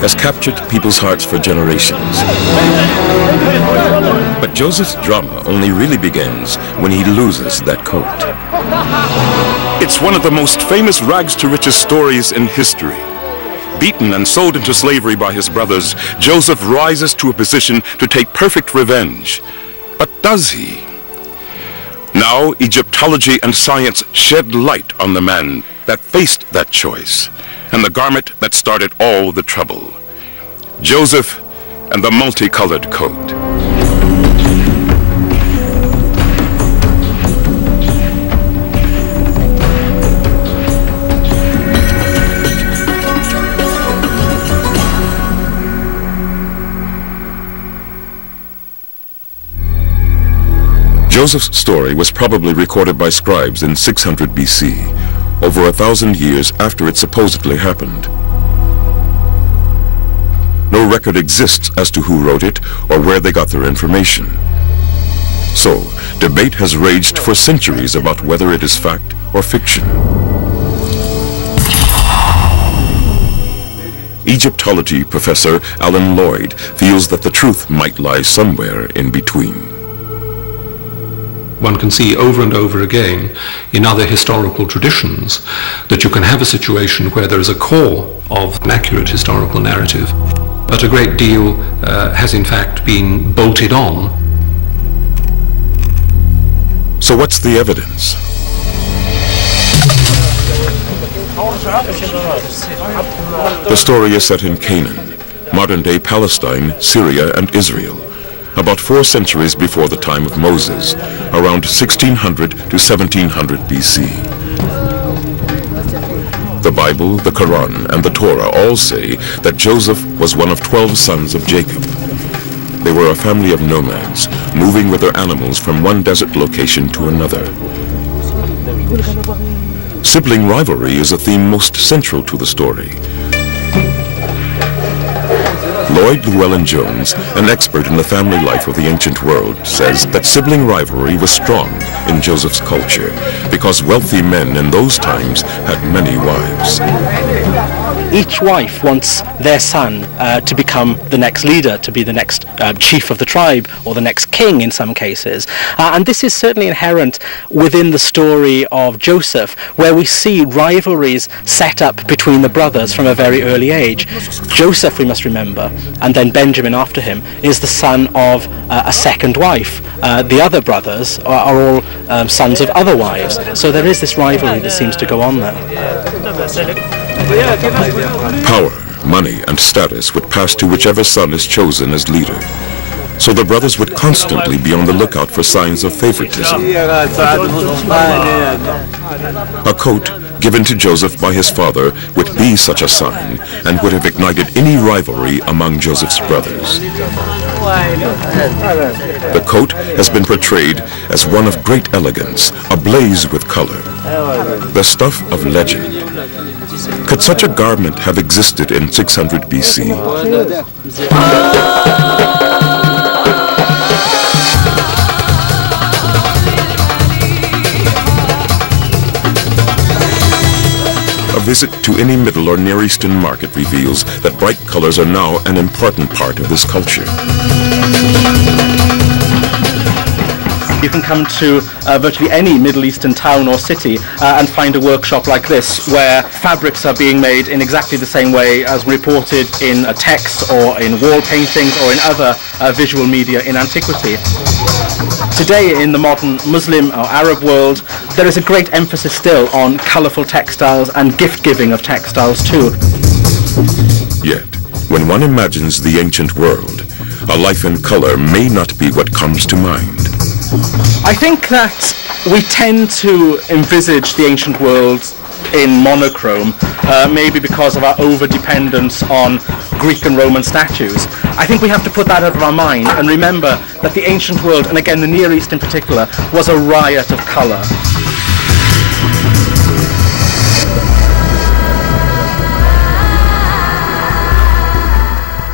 has captured people's hearts for generations. But Joseph's drama only really begins when he loses that coat. It's one of the most famous rags to riches stories in history. Beaten and sold into slavery by his brothers, Joseph rises to a position to take perfect revenge. But does he? Now Egyptology and science shed light on the man that faced that choice, and the garment that started all the trouble. Joseph and the multicolored coat. Joseph's story was probably recorded by scribes in 600 BC, over 1,000 years after it supposedly happened. No record exists as to who wrote it or where they got their information. So, debate has raged for centuries about whether it is fact or fiction. Egyptology professor Alan Lloyd feels that the truth might lie somewhere in between. One can see over and over again in other historical traditions that you can have a situation where there is a core of an accurate historical narrative, but a great deal has in fact been bolted on. So what's the evidence? The story is set in Canaan, modern-day Palestine, Syria, and Israel, about 4 centuries before the time of Moses, around 1600 to 1700 BC. The Bible, the Quran, and the Torah all say that Joseph was one of 12 sons of Jacob. They were a family of nomads, moving with their animals from one desert location to another. Sibling rivalry is a theme most central to the story. Lloyd Llewellyn-Jones, an expert in the family life of the ancient world, says that sibling rivalry was strong in Joseph's culture because wealthy men in those times had many wives. Each wife wants their son to become the next leader, to be the next chief of the tribe, or the next king in some cases. And this is certainly inherent within the story of Joseph, where we see rivalries set up between the brothers from a very early age. Joseph, we must remember, and then Benjamin after him, is the son of a second wife. The other brothers are all sons of other wives. So there is this rivalry that seems to go on there. Power, money, and status would pass to whichever son is chosen as leader. So the brothers would constantly be on the lookout for signs of favoritism. A coat given to Joseph by his father would be such a sign and would have ignited any rivalry among Joseph's brothers. The coat has been portrayed as one of great elegance, ablaze with color, the stuff of legend. Could such a garment have existed in 600 BC? A visit to any Middle or Near Eastern market reveals that bright colors are now an important part of this culture. You can come to virtually any Middle Eastern town or city and find a workshop like this, where fabrics are being made in exactly the same way as reported in a text or in wall paintings or in other visual media in antiquity. Today, in the modern Muslim or Arab world, there is a great emphasis still on colourful textiles and gift-giving of textiles too. Yet, when one imagines the ancient world, a life in colour may not be what comes to mind. I think that we tend to envisage the ancient world in monochrome, maybe because of our over-dependence on Greek and Roman statues. I think we have to put that out of our mind and remember that the ancient world, and again the Near East in particular, was a riot of colour.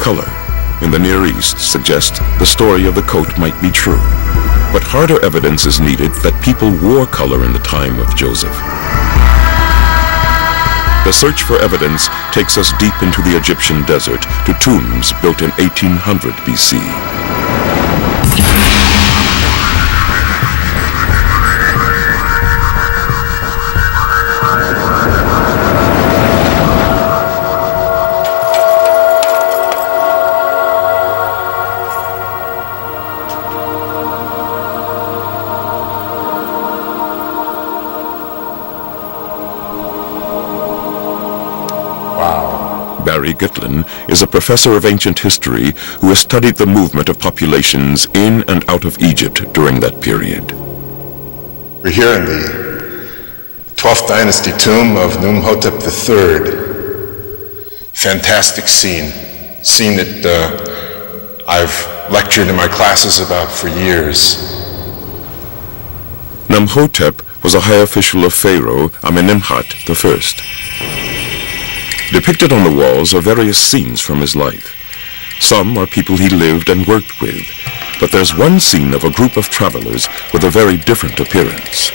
Colour in the Near East suggests the story of the coat might be true. But harder evidence is needed that people wore color in the time of Joseph. The search for evidence takes us deep into the Egyptian desert to tombs built in 1800 BC. Barry Gitlin is a professor of ancient history who has studied the movement of populations in and out of Egypt during that period. We're here in the 12th dynasty tomb of Numhotep III. Fantastic scene that I've lectured in my classes about for years. Numhotep was a high official of Pharaoh Amenemhat I. Depicted on the walls are various scenes from his life. Some are people he lived and worked with, but there's one scene of a group of travelers with a very different appearance.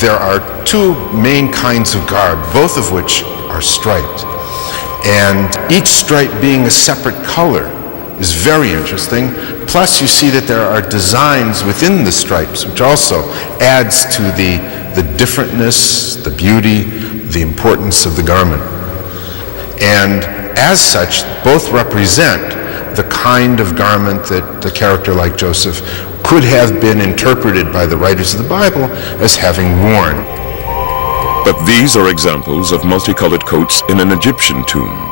There are two main kinds of garb, both of which are striped. And each stripe being a separate color is very interesting. Plus you see that there are designs within the stripes, which also adds to the differentness, the beauty, the importance of the garment. And as such, both represent the kind of garment that a character like Joseph could have been interpreted by the writers of the Bible as having worn. But these are examples of multicolored coats in an Egyptian tomb.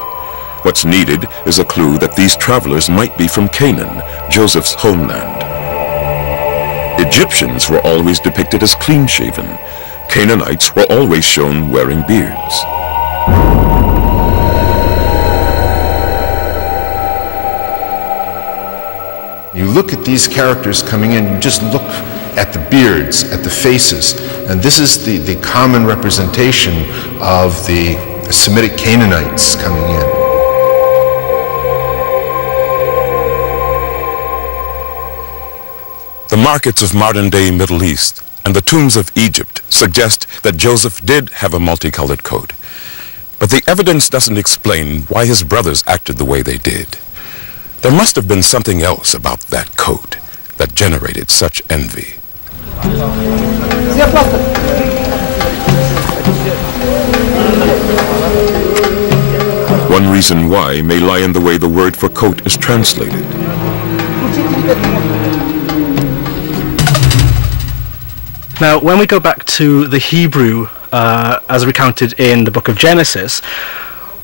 What's needed is a clue that these travelers might be from Canaan, Joseph's homeland. Egyptians were always depicted as clean-shaven. Canaanites were always shown wearing beards. You look at these characters coming in, you just look at the beards, at the faces, and this is the common representation of the Semitic Canaanites coming in. The markets of modern-day Middle East and the tombs of Egypt suggest that Joseph did have a multicolored coat. But the evidence doesn't explain why his brothers acted the way they did. There must have been something else about that coat that generated such envy. One reason why may lie in the way the word for coat is translated. Now, when we go back to the Hebrew, as recounted in the book of Genesis,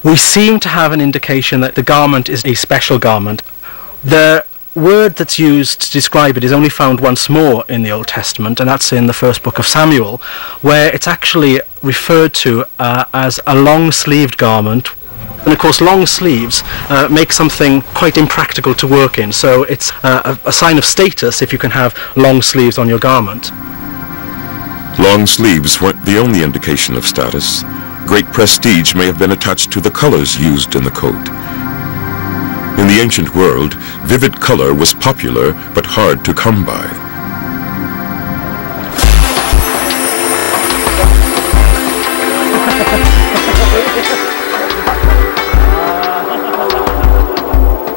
we seem to have an indication that the garment is a special garment. The word that's used to describe it is only found once more in the Old Testament, and that's in the first book of Samuel, where it's actually referred to as a long-sleeved garment. And of course, long sleeves make something quite impractical to work in, so it's a sign of status if you can have long sleeves on your garment. Long sleeves weren't the only indication of status. Great prestige may have been attached to the colors used in the coat. In the ancient world, vivid color was popular but hard to come by.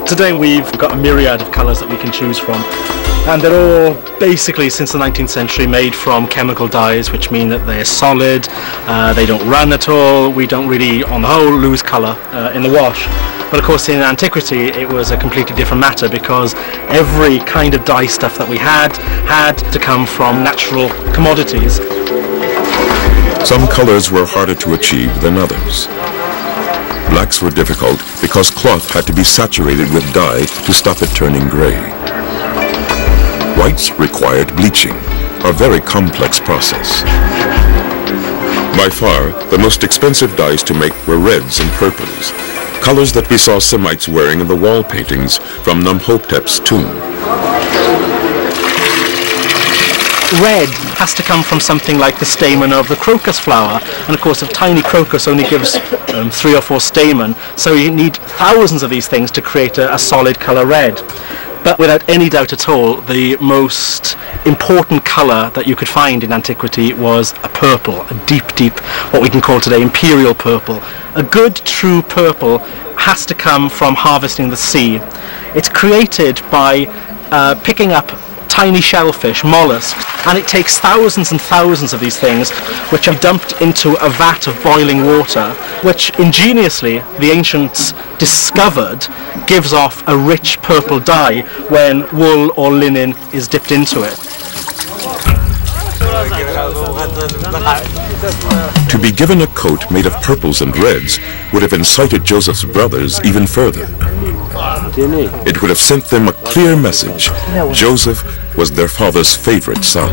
Today we've got a myriad of colours that we can choose from, and they're all basically, since the 19th century, made from chemical dyes, which mean that they're solid, they don't run at all, we don't really, on the whole, lose colour in the wash. But of course in antiquity it was a completely different matter, because every kind of dye stuff that we had to come from natural commodities. Some colors were harder to achieve than others. Blacks were difficult because cloth had to be saturated with dye to stop it turning gray. Whites required bleaching, a very complex process. By far, the most expensive dyes to make were reds and purples, colors that we saw Semites wearing in the wall paintings from Numhotep's tomb. Red has to come from something like the stamen of the crocus flower, and of course a tiny crocus only gives 3 or 4 stamen, so you need thousands of these things to create a solid colour red. But without any doubt at all, the most important colour that you could find in antiquity was a purple, a deep, deep, what we can call today imperial purple. A good, true purple has to come from harvesting the sea. It's created by picking up tiny shellfish, mollusks, and it takes thousands and thousands of these things which are dumped into a vat of boiling water, which ingeniously the ancients discovered gives off a rich purple dye when wool or linen is dipped into it. To be given a coat made of purples and reds would have incited Joseph's brothers even further. It would have sent them a clear message. Joseph was their father's favorite son.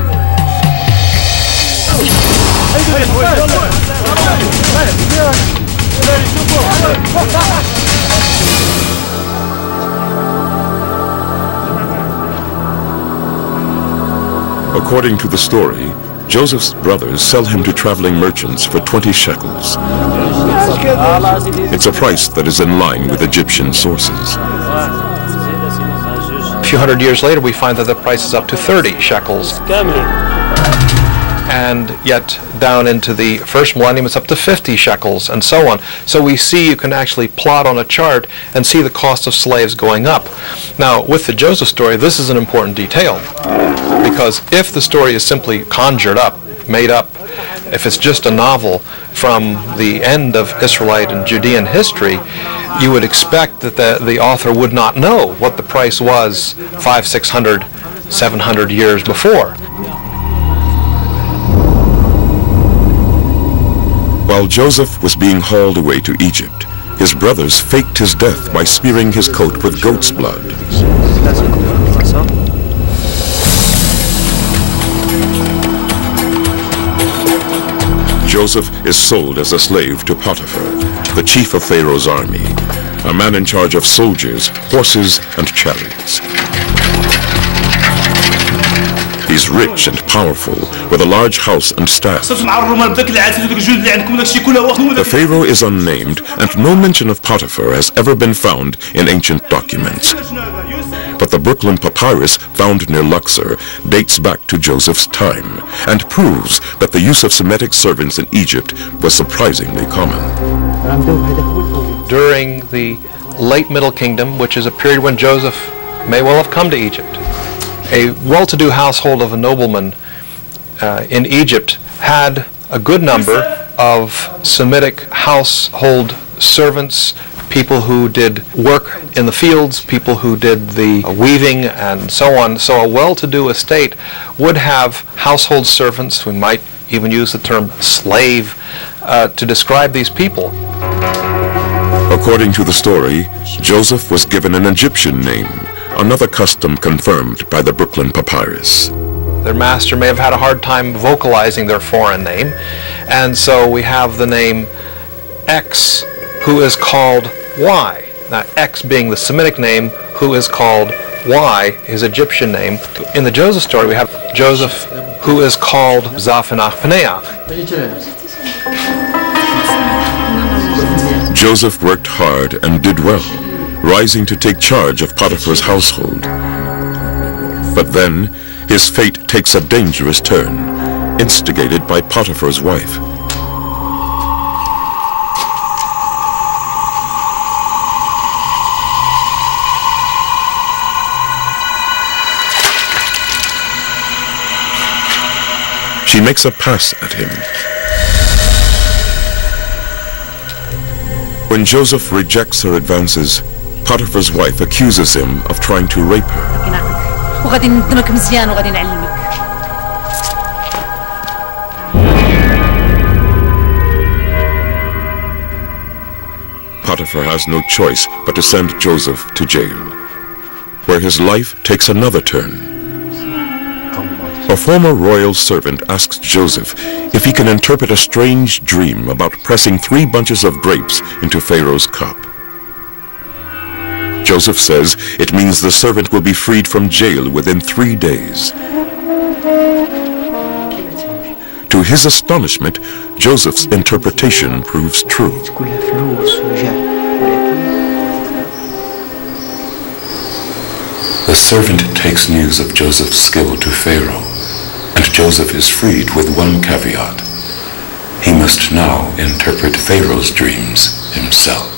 According to the story, Joseph's brothers sell him to traveling merchants for 20 shekels. It's a price that is in line with Egyptian sources. A few hundred years later, we find that the price is up to 30 shekels. And yet, down into the first millennium, it's up to 50 shekels, and so on. So we see, you can actually plot on a chart and see the cost of slaves going up. Now, with the Joseph story, this is an important detail, because if the story is simply conjured up, made up, if it's just a novel from the end of Israelite and Judean history, you would expect that the author would not know what the price was 500, 600, 700 years before. While Joseph was being hauled away to Egypt, his brothers faked his death by smearing his coat with goat's blood. Joseph is sold as a slave to Potiphar, the chief of Pharaoh's army, a man in charge of soldiers, horses, and chariots. He's rich and powerful, with a large house and staff. The Pharaoh is unnamed, and no mention of Potiphar has ever been found in ancient documents. But the Brooklyn papyrus found near Luxor dates back to Joseph's time and proves that the use of Semitic servants in Egypt was surprisingly common. During the late Middle Kingdom, which is a period when Joseph may well have come to Egypt, a well-to-do household of a nobleman in Egypt had a good number of Semitic household servants, people who did work in the fields, people who did the weaving and so on. So a well-to-do estate would have household servants, we might even use the term slave, to describe these people. According to the story, Joseph was given an Egyptian name, another custom confirmed by the Brooklyn papyrus. Their master may have had a hard time vocalizing their foreign name, and so we have the name X, who is called Y. Now, X being the Semitic name, who is called Y, his Egyptian name. In the Joseph story, we have Joseph, who is called Zaphenach Paneach. Joseph worked hard and did well, rising to take charge of Potiphar's household. But then, his fate takes a dangerous turn, instigated by Potiphar's wife. She makes a pass at him. When Joseph rejects her advances, Potiphar's wife accuses him of trying to rape her. Potiphar has no choice but to send Joseph to jail, where his life takes another turn. A former royal servant asks Joseph if he can interpret a strange dream about pressing 3 bunches of grapes into Pharaoh's cup. Joseph says it means the servant will be freed from jail within 3 days. To his astonishment, Joseph's interpretation proves true. The servant takes news of Joseph's skill to Pharaoh, and Joseph is freed with one caveat. He must now interpret Pharaoh's dreams himself.